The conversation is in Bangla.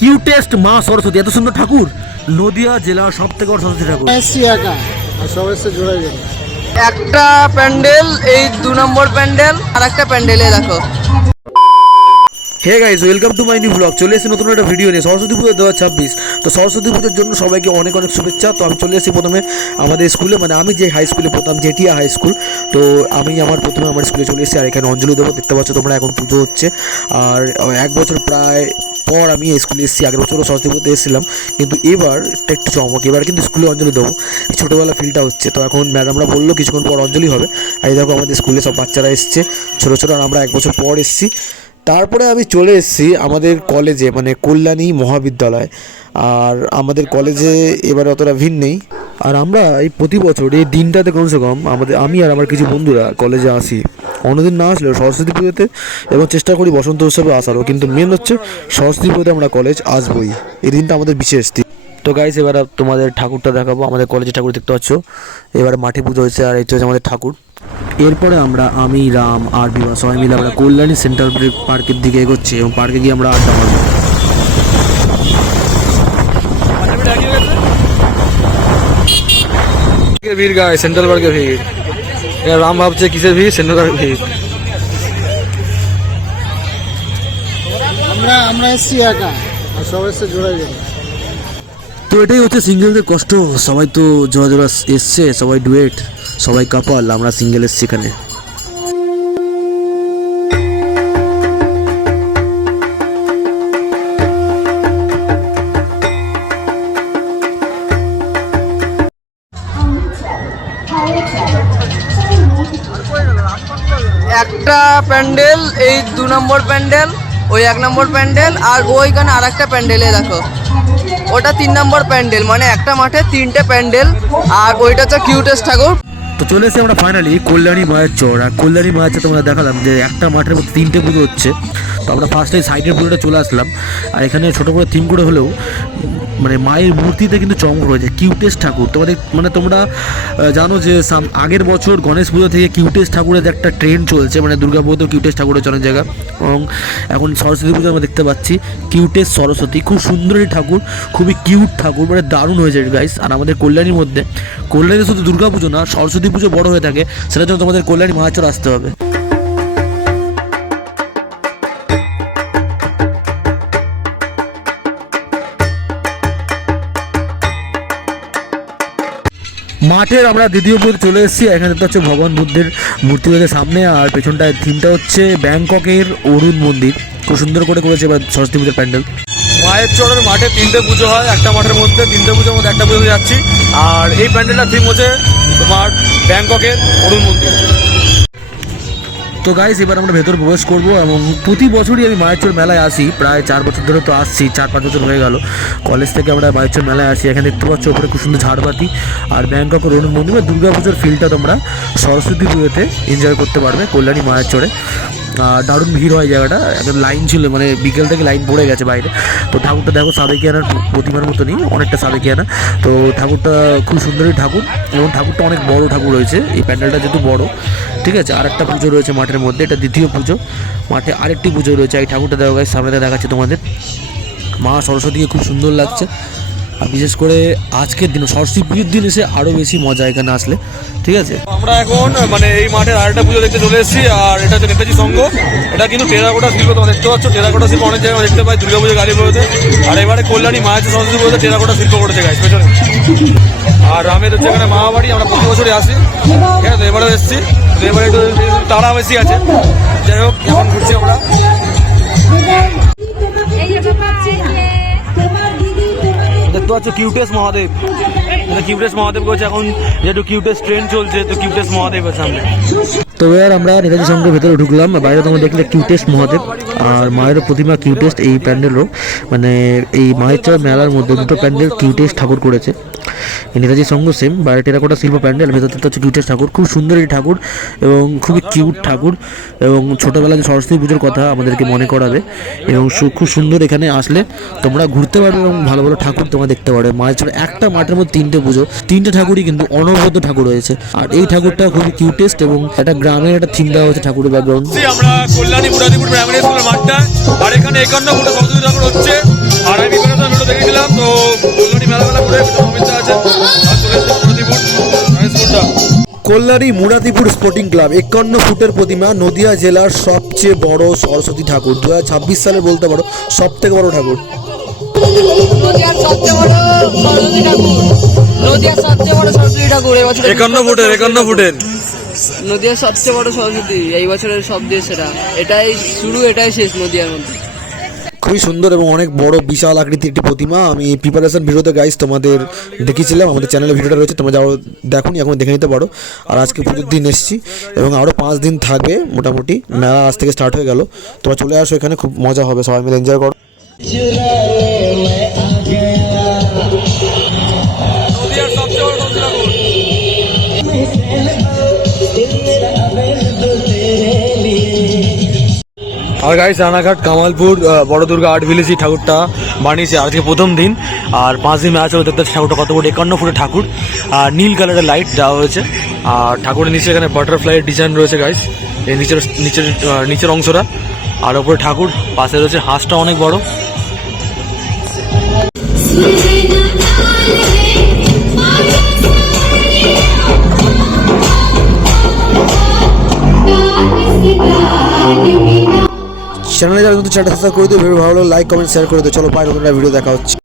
কিউটেস্ট মা সরস্বতী, এত সুন্দর ঠাকুর, নদিয়া জেলার সব থেকে বড় সরস্বতী ঠাকুর। একটা প্যান্ডেল, এই 2 নম্বর প্যান্ডেল, আর একটা প্যান্ডেলে দেখো। Hey guys, welcome to my new blog. চলে এসেছি নতুন একটা ভিডিও নিয়ে, সরস্বতী পুজো 2026। তো সরস্বতী পুজোর জন্য সবাইকে অনেক অনেক শুভেচ্ছা। তো আমি চলে এসেছি প্রথমে আমাদের স্কুলে, মানে আমি যে হাই স্কুলে পড়তাম, জেটিয়া হাই স্কুল। তো আমি প্রথমে আমার স্কুলে চলে এসেছি, আর এখানে অঞ্জলি দেবো। দেখতে পাচ্ছ তোমরা, এখন পুজো হচ্ছে। আর 1 বছর প্রায় পর আমি এই স্কুলে এসেছি। আগের বছরও সরস্বতী পুজোতে এসেছিলাম, কিন্তু এবার একটু চমক, এবার কিন্তু স্কুলে অঞ্জলি দেবো। ছোটোবেলা ফিলটা হচ্ছে। তো এখন ম্যাডামরা বললো কিছুক্ষণ পর অঞ্জলি হবে। আর এই দেখো আমাদের স্কুলে সব বাচ্চারা এসছে, ছোটো ছোটো, আর আমরা 1 বছর পর এসেছি। তারপরে আমি চলে এসেছি আমাদের কলেজে, মানে কল্যাণী মহাবিদ্যালয়। আর আমাদের কলেজে এবার অতটা ভিড় নেই। আর আমরা এই প্রতি বছর এই দিনটাতে কমসে কম আমি আর আমার কিছু বন্ধুরা কলেজে আসি। অন্যদিন না আসলেও সরস্বতী পুজোতে, এবং চেষ্টা করি বসন্ত উৎসবে আসারও, কিন্তু মেন হচ্ছে সরস্বতী পুজোতে আমরা কলেজ আসবই। এই দিনটা আমাদের বিশেষ দিন। তো গাইস, এবার তোমাদের ঠাকুরটা দেখাবো। আমাদের কলেজের ঠাকুর দেখতে পাচ্ছ, এবার মাঠে পুজো হয়েছে, আর এই হচ্ছে আমাদের ঠাকুর। এরপরে আমি, রাম আর বিভা সবাই মিলে আমরা কল্যাণী সেন্ট্রাল পার্কের দিকে এগোচ্ছি, এবং পার্কে গিয়ে আমরা আড্ডা মারবো। ভিড় গায়ে সেন্ট্রাল পার্কের ভিড়। রাম ভাবছে কিসের ভিড়, সেন্ট্রাল পার্কের ভিড়। আমরা এসছি একা, আর সবাই এসে জোড়াই যাবে। তো এটাই হচ্ছে সিঙ্গেলদের কষ্ট। সবাই তো জোড়া জোড়া এসছে, সবাই ডুয়েট, সবাই কাপাল, আমরা সিঙ্গেল এসছি এখানে। একটা প্যান্ডেল, এই 2 নম্বর প্যান্ডেল, ওই 1 নম্বর প্যান্ডেল, আর ওইখানে আর একটা প্যান্ডেলে দেখো, ওটা 3 নম্বর প্যান্ডেল। মানে একটা মাঠে 3টে প্যান্ডেল, আর ওইটা হচ্ছে কিউটেস্ট ঠাকুর। তো চলে এসে আমরা ফাইনালি কল্যাণী মায়ের চর। আর কল্যাণী মায়ের চর তোমরা দেখালাম যে একটা মাঠের মধ্যে 3টে পুজো হচ্ছে। তো আমরা ফার্স্টে সাইডের পুজোটা চলে আসলাম। আর এখানে ছোটো করে থিম করে হলেও মানে মায়ের মূর্তিতে কিন্তু চমক রয়েছে, কিউটেস্ট ঠাকুর। তোমরা জানো যে আগের বছর গণেশ পুজো থেকে কিউটেস্ট ঠাকুরের যে একটা ট্রেন্ড চলছে, মানে দুর্গা পুজোতেও কিউটেস্ট ঠাকুরের অনেক জায়গা, এবং এখন সরস্বতী পুজো আমরা দেখতে পাচ্ছি কিউটেস্ট সরস্বতী। খুব সুন্দরী ঠাকুর, খুবই কিউট ঠাকুর, মানে দারুণ হয়েছে গাইস। আর আমাদের কল্যাণীর মধ্যে, কল্যাণী শুধু দুর্গা পুজো না, সরস্বতী পুজো বড় হয়ে থাকে, সেটার জন্য তোমাদের কল্যাণী মায়ের চর আসতে হবে। মাঠের আমরা দ্বিতীয় পুজো চলে এসেছি। এখানে দেখতে হচ্ছে ভগবান বুদ্ধের মূর্তি রয়েছে সামনে, আর পেছনটায় থিমটা হচ্ছে ব্যাংককের অরুণ মন্দির। খুব সুন্দর করে করেছে এবার সরস্বতী পুজোর প্যান্ডেল। মায়ের চরের মাঠে 3টে পুজো হয়, একটা মাঠের মধ্যে 3টে পুজোর মধ্যে একটা পুজোতে যাচ্ছি। আর এই প্যান্ডেলটার থিম হচ্ছে তোমার ব্যাংককের অরুণ মন্দির। তো গাইস, এবার আমরা ভেতর প্রবেশ করবো, এবং প্রতি বছরই আমি মায়ের চর মেলায় আসি, প্রায় 4 বছর ধরে তো আসছি, 4-5 বছর হয়ে গেল। কলেজ থেকে আমরা মায়ের চর মেলায় আসি। এখানে দেখতে পাচ্ছ ওপরে খুব সুন্দর ঝাড়বাতি, আর ব্যাংককের অরুণ মন্দির। দুর্গা পুজোর ফিলটা তোমরা সরস্বতী পুজোতে এনজয় করতে পারবে কল্যাণী মায়ের চরে। দারুণ ভিড় হয় জায়গাটা, একদম লাইন ছিল, মানে বিকেল থেকে লাইন পড়ে গেছে বাইরে। তো ঠাকুরটা দেখো সাবেকিয়ানার প্রতিমার মতনই, অনেকটা সাবেকিয়ানা। তো ঠাকুরটা খুব সুন্দরই ঠাকুর, এবং ঠাকুরটা অনেক বড় ঠাকুর রয়েছে। এই প্যান্ডেলটা যেহেতু বড়, ঠিক আছে। আর একটা পুজো রয়েছে মাঠের মধ্যে, এটা দ্বিতীয় পুজো। মাঠে আরেকটি পুজো রয়েছে। এই ঠাকুরটা দেখো গাইস, সামনে দেখাচ্ছে তোমাদের। মা সরস্বতীকে খুব সুন্দর লাগছে। আর বিশেষ করে আজকের দিন, সরস্বতী পুজোর দিন এসে আরও বেশি মজা এখানে আসলে, ঠিক আছে। আমরা এখন মানে এই মাঠের আরেকটা পুজো দেখতে চলে এসেছি, আর এটা হচ্ছে নেতাজি সংঘ। এটা কিন্তু টেরাকোটা শিল্প, তোমরা দেখতে পাচ্ছ। টেরাকোটা শিল্প অনেক জায়গায় দেখতে পাই দুর্গা পুজো, কালী পুজোতে। আর এবারে কল্যাণী মায়ের সরস্বতী পুজোতে টেরাকোটা শিল্প করেছে গাইস পেছনে। আর রামের হচ্ছে এখানে মামা বাড়ি, আমরা প্রতি বছরই আসি, ঠিক আছে। এবারেও এসেছি, এবারে একটু তাড়া বেশি আছে। যাই হোক, এখন ঘুরছি আমরা। দেখতে পাচ্ছ কিউটেস্ট মহাদেব, কিউটেস্ট মহাদেব করেছে এখন, যেহেতু কিউটেস্ট ট্রেন চলছে, তো কিউটেস্ট মহাদেব আছে সামনে। তো এবার আমরা নেতাজি সংঘের ভেতরে ঢুকলাম। বাইরে তোমরা দেখলে কিউটেস্ট মহাদেব, আর মায়ের প্রতিমা কিউটেস্ট। এই প্যান্ডেলও মানে এই মায়ের চর মেলার মধ্যে 2টো প্যান্ডেল কিউটেস্ট ঠাকুর করেছে। নেতাজি সংঘ সেম, বাইরে টেরাকোটা শিল্প প্যান্ডেল, ভেতর দেখতে হচ্ছে কিউটেস্ট ঠাকুর। খুব সুন্দর এই ঠাকুর, এবং খুবই কিউট ঠাকুর, এবং ছোটোবেলায় সরস্বতী পুজোর কথা আমাদেরকে মনে করাবে। এবং খুব সুন্দর, এখানে আসলে তোমরা ঘুরতে পারবে এবং ভালো ভালো ঠাকুর তোমরা দেখতে পারবে। মায়ের চর একটা মাঠের মধ্যে 3টে পুজো, 3টে ঠাকুরই কিন্তু অনবদ্য ঠাকুর রয়েছে। আর এই ঠাকুরটা খুবই কিউটেস্ট, এবং একটা গ্রামের একটা থিম দেওয়া হচ্ছে ঠাকুরের ব্যাকগ্রাউন্ড। আমরা কল্যাণী মুরাদিপুর প্রাইমারি স্কুলের মাঠটা, আর এখানে 51 ফুটে সরস্বতী ঠাকুর হচ্ছে। আর আমি অমিতা আছে আর চলে এসছে প্রদীপুর স্কুলটা। কল্যাণী মুরাদিপুর স্পোর্টিং ক্লাব 51 ফুটের প্রতিমা, নদিয়া জেলার সবচেয়ে বড় সরস্বতী ঠাকুর, 2026 সালে বলতে পারো সব থেকে বড় ঠাকুর। নদিয়ার সবচেয়ে বড় সরস্বতী ঠাকুর, নদিয়ার সবচেয়ে বড় সরস্বতী ঠাকুর এই বছর 51 ফুটের নদিয়ার সবচেয়ে বড় সরস্বতী এই বছরের সব দিয়ে সেরা। এটাই শুরু, এটাই শেষ নদিয়ার মধ্যে। খুবই সুন্দর এবং অনেক বড় বিশাল আকৃতির একটি প্রতিমা। আমি প্রিপারেশন ভিডিওতে গাইস তোমাদের দেখিয়েছিলাম, আমাদের চ্যানেলে ভিডিওটা রয়েছে, তোমরা যাও দেখুন, এখন দেখে নিতে পারো। আর আজকে পুজোর দিন এসেছি এবং আরও 5 দিন থাকবে মোটামুটি, মেলা আজ থেকে স্টার্ট হয়ে গেল। তোমরা চলে আসো, এখানে খুব মজা হবে, সবাই মিলে এনজয় করো। নদিয়ার সবচেয়ে বড় সরস্বতী ঠাকুর। আর গাইস রানাঘাট কামালপুর বড় দুর্গা আর্ট ভিলেজ এই ঠাকুরটা বানিয়েছে আজকে প্রথম দিন। আর 5 দিন ম্যাচ হবে, দেখতে ঠাকুরটা কত বড়, 51 ফুটের ঠাকুর। আর নীল কালারের লাইট দেওয়া হয়েছে। আর ঠাকুরের নিচে এখানে বাটারফ্লাইয়ের ডিজাইন রয়েছে গাইস, এই নিচের অংশটা। আর ওপরে ঠাকুর, পাশে রয়েছে হাঁসটা অনেক বড়। চ্যানেলে যারা নতুন চ্যানেলটা সাবস্ক্রাইব করে দিও, ভিডিও ভালো লাগলে লাইক কমেন্ট শেয়ার করে দিও। চলো বাই, নতুন ভিডিও দেখা হচ্ছে।